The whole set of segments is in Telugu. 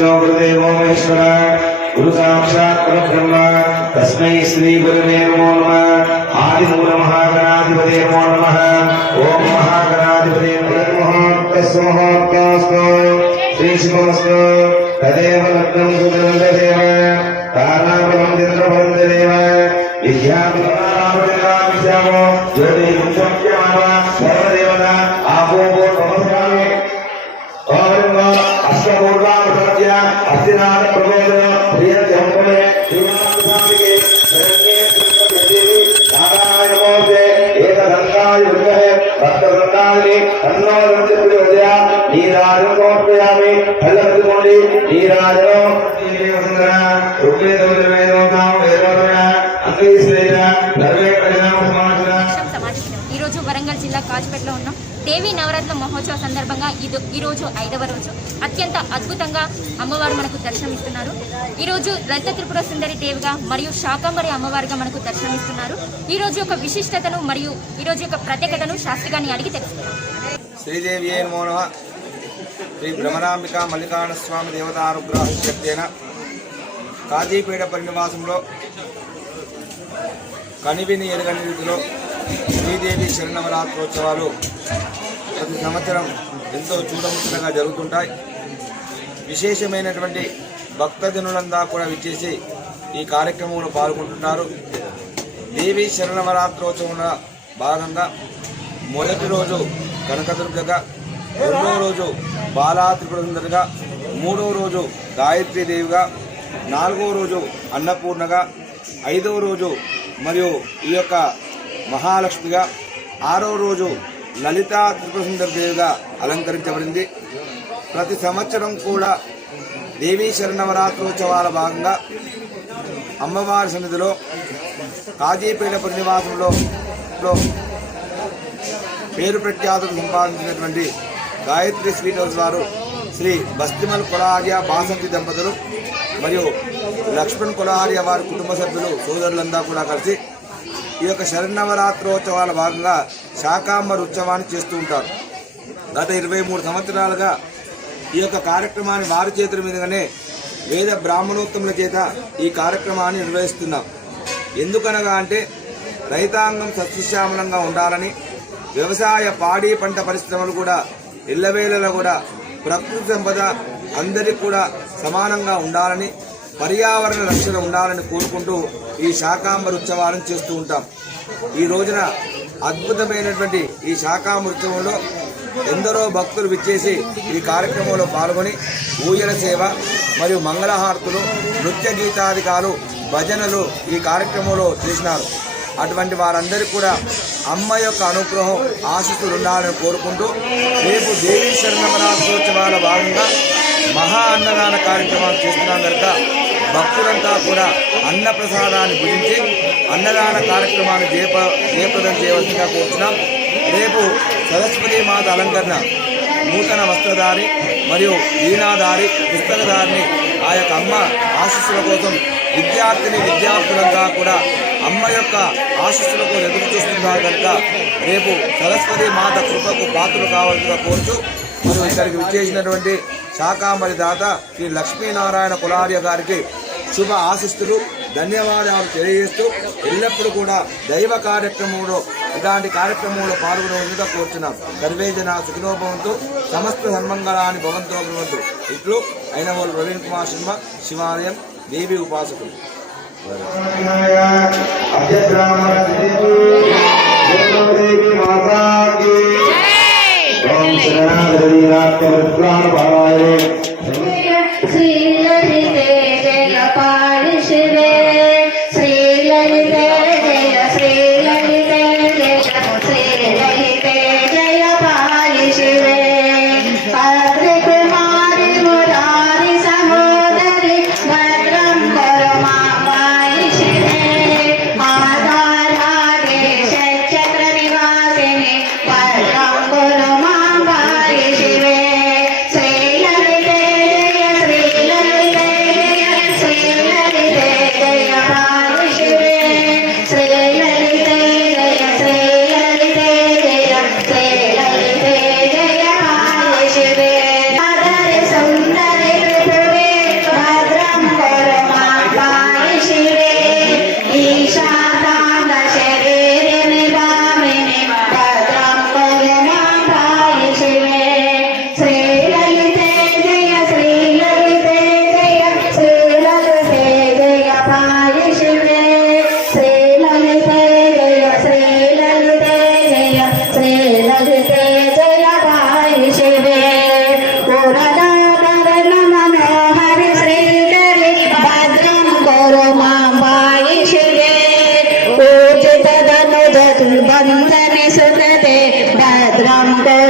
विष्णु गुरुदेवो महेश्वर गुरु साक्षात् परब्रह्म तस्मै श्री गुरुवे नमो नमः। आदिमूल महागणाधिपते नमो नमः। ओम महागणाधिपते नमः। श्री शुभमस्तु तदेव लग्नं सुदृढदेव ताराबलं चन्द्रबलं देव विद्यामो ज्योतिर्मुख्यमानः सर्वदेवता आपोपो नमस्कारे ओम अष्टपूर्वामृतस्य अस्तिनाथ प्रबोध प्रियजम्पमे श्रीनाथस्वामिके शरण्ये कृष्णदेवी नारायण नमोते एकदन्ताय विद्महे भक्तवृन्दाय तन्नो प्रचोदया नीराजं समर्पयामि फलप्रतिमोदि नीराजनो देवसुन्दरा ऋग्वेदोदवेदोतां वेदोदया अंगीश्रेय सर्वे प्रजानां समाजना। ఈరోజు వరంగల్ జిల్లా కాజ్పేటలో ఉన్నాం. దేవి నవరాత్రుల మహోత్సవ సందర్భంగా ఈరోజు 5వ రోజు అత్యంత అద్భుతంగా అమ్మవారు మనకు దర్శనమిస్తున్నారు. ఈరోజు లలిత త్రిపుర సుందరి దేవిగా మరియు శాకంబరి అమ్మవారిగా మనకు దర్శనమిస్తున్నారు. ఈరోజు యొక్క విశిష్టతను మరియు ఈరోజు యొక్క ప్రత్యేకతను శాస్త్రి గారిని అడిగి తెలుసుకున్నాం. శ్రీదేవి నమో నమః. శ్రీ భ్రమరాంబిక మల్లికార్జున స్వామి దేవతానుగ్రహ శక్తేన కాజీపేట పరినివాసంలో కనివిని ఎరగని రీతిలో శ్రీదేవి శరణవరాత్రోత్సవాలు ప్రతి సంవత్సరం ఎంతో చూడముచ్చటగా జరుగుతుంటాయి. విశేషమైనటువంటి భక్తజనులంతా కూడా విచ్చేసి ఈ కార్యక్రమంలో పాల్గొంటుంటారు. దేవి శరణవరాత్రోత్సవంలో భాగంగా మొదటి రోజు కనకదుర్గగా, రెండవ రోజు బాలా త్రిపుర సుందరిగా, మూడవ రోజు గాయత్రీదేవిగా, నాలుగవ రోజు అన్నపూర్ణగా, ఐదవ రోజు మరియు ఈ యొక్క మహాలక్ష్మిగా, ఆరవ రోజు లలితా త్రిపుర సుందరి దేవిగా అలంకరించబడింది. ప్రతి సంవత్సరం కూడా దేవీ శరణవరాత్రోత్సవాల భాగంగా అమ్మవారి సన్నిధిలో కాజీపేట పరినివాసంలో పేరు ప్రఖ్యాతులు సంపాదించినటువంటి గాయత్రి స్వీట్ హౌస్ వారు శ్రీ బస్తిమల్ కొలారియా బాసంతి దంపతులు మరియు లక్ష్మణ్ కొలారియా వారి కుటుంబ సభ్యులు సోదరులంతా కూడా కలిసి ఈ యొక్క శరణవరాత్రోత్సవాల భాగంగా శాకాంబర్ ఉత్సవాన్ని చేస్తూ ఉంటారు. గత 23 సంవత్సరాలుగా ఈ యొక్క కార్యక్రమాన్ని వారి చేతుల మీదుగానే వేద బ్రాహ్మణోత్తముల చేత ఈ కార్యక్రమాన్ని నిర్వహిస్తున్నాం. ఎందుకనగా అంటే రైతాంగం సస్యశ్యామలంగా ఉండాలని, వ్యవసాయ పాడి పంట పరిశ్రమలు కూడా ఎల్లవేళలా కూడా ప్రకృతి సంపద అందరికీ కూడా సమానంగా ఉండాలని, పర్యావరణ రక్షణ ఉండాలని కోరుకుంటూ ఈ శాకాంబర్ ఉత్సవాలను చేస్తూ ఉంటాం. ఈ రోజున అద్భుతమైనటువంటి ఈ శాకాంబర్ ఉత్సవంలో ఎందరో భక్తులు విచ్చేసి ఈ కార్యక్రమంలో పాల్గొని ఊయల సేవ మరియు మంగళహారతులు, నృత్య గీతాధికాలు, భజనలు ఈ కార్యక్రమంలో చేసినారు. అటువంటి వారందరికీ కూడా అమ్మ యొక్క అనుగ్రహం ఆశీస్సులు ఉండాలని కోరుకుంటూ రేపు దేవీ శరణవరాత్రోత్సవాల భాగంగా మహా అన్నదాన కార్యక్రమాలు చేస్తున్నాం కనుక భక్తులంతా కూడా అన్న ప్రసాదాన్ని భుజించి అన్నదాన కార్యక్రమాన్ని జయప్రదం చేయవలసిందిగా కోరుతున్నాం. రేపు సరస్వతీ మాత అలంకరణ, నూతన వస్త్రధారి మరియు వీణాధారి పుస్తకధారిని ఆ యొక్క అమ్మ ఆశీస్సుల కోసం విద్యార్థులంతా కూడా అమ్మ యొక్క ఆశీస్సులకు ఎదురు చూస్తున్నారు కనుక రేపు సరస్వతి మాత కృపకు పాత్రలు కావాల్సిగా కోరుచు మరియు ఇక్కడికి విచ్చేసినటువంటి శాకాంబరి దాత శ్రీ లక్ష్మీనారాయణ కులార్య గారికి శుభ ఆశిస్తులు, ధన్యవాదాలు తెలియజేస్తూ ఎల్లప్పుడూ కూడా దైవ కార్యక్రమంలో ఇలాంటి కార్యక్రమంలో పాల్గొనవలసిందిగా కోరుచున్నాం. సర్వే జన సుఖినోభవంతు, సమస్త సన్మంగళాన్ని భవంతో భవంతు. ఇట్లు అయిన వాళ్ళు ప్రవీణ్ కుమార్ శర్మ, శివాలయం, దేవి ఉపాసకులు. శ్రీ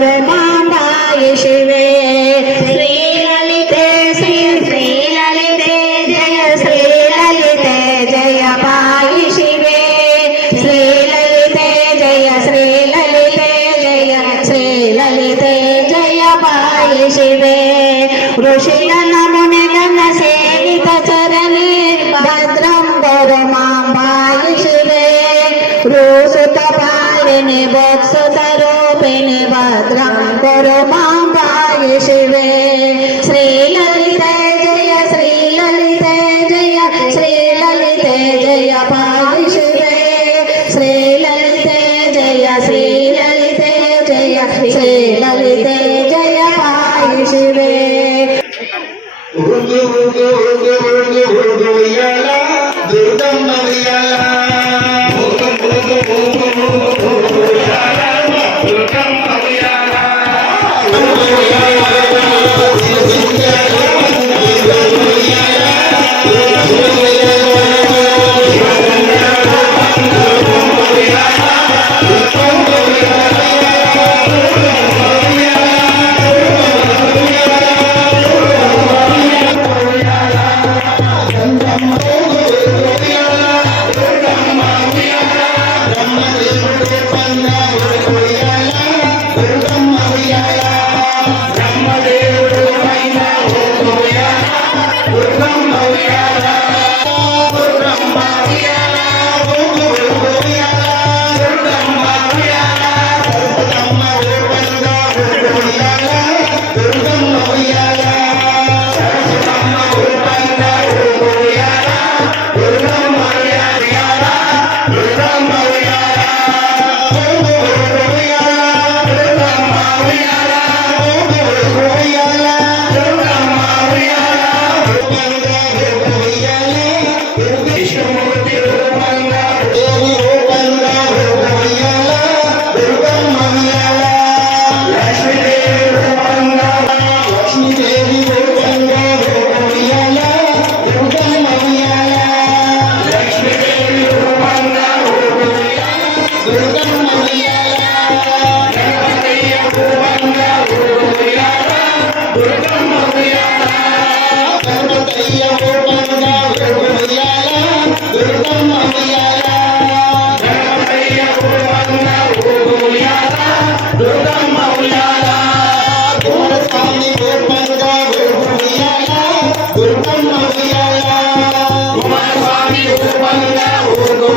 गुरुमाम्बाय शिवे श्रीललिते श्रीललिते जय श्रीललिते जय पाहि शिवे श्रीललिते जय श्रीललिते जय श्रीललिते जय पाहि शिवे ऋषिगण मुनिगण सेवित चरणे भद्रं गुरुमाम्बाय शिवे रुसुतपालिनि वत्सुतरूपिणि भद्रं गुरुमाम्बाय शिवे श्रीललिते जय श्रीललिते जय श्रीललिते जय पाहि शिवे श्रीललिते जय श्रीललिते जय श्रीललिते जय पाहि शिवे ఊగు ఊగు ఊగు ఊగు ఊగు ఉయ్యాల దుర్గమ్మ ఉయ్యాల ఊగు ఊగు ఊగు ఊగు ఊగు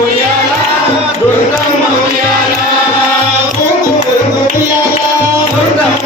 ఉయ్యాల దుర్గమ్మ ఉయ్యాల ఊగు ఉయ్యాల దుర్గమ్మ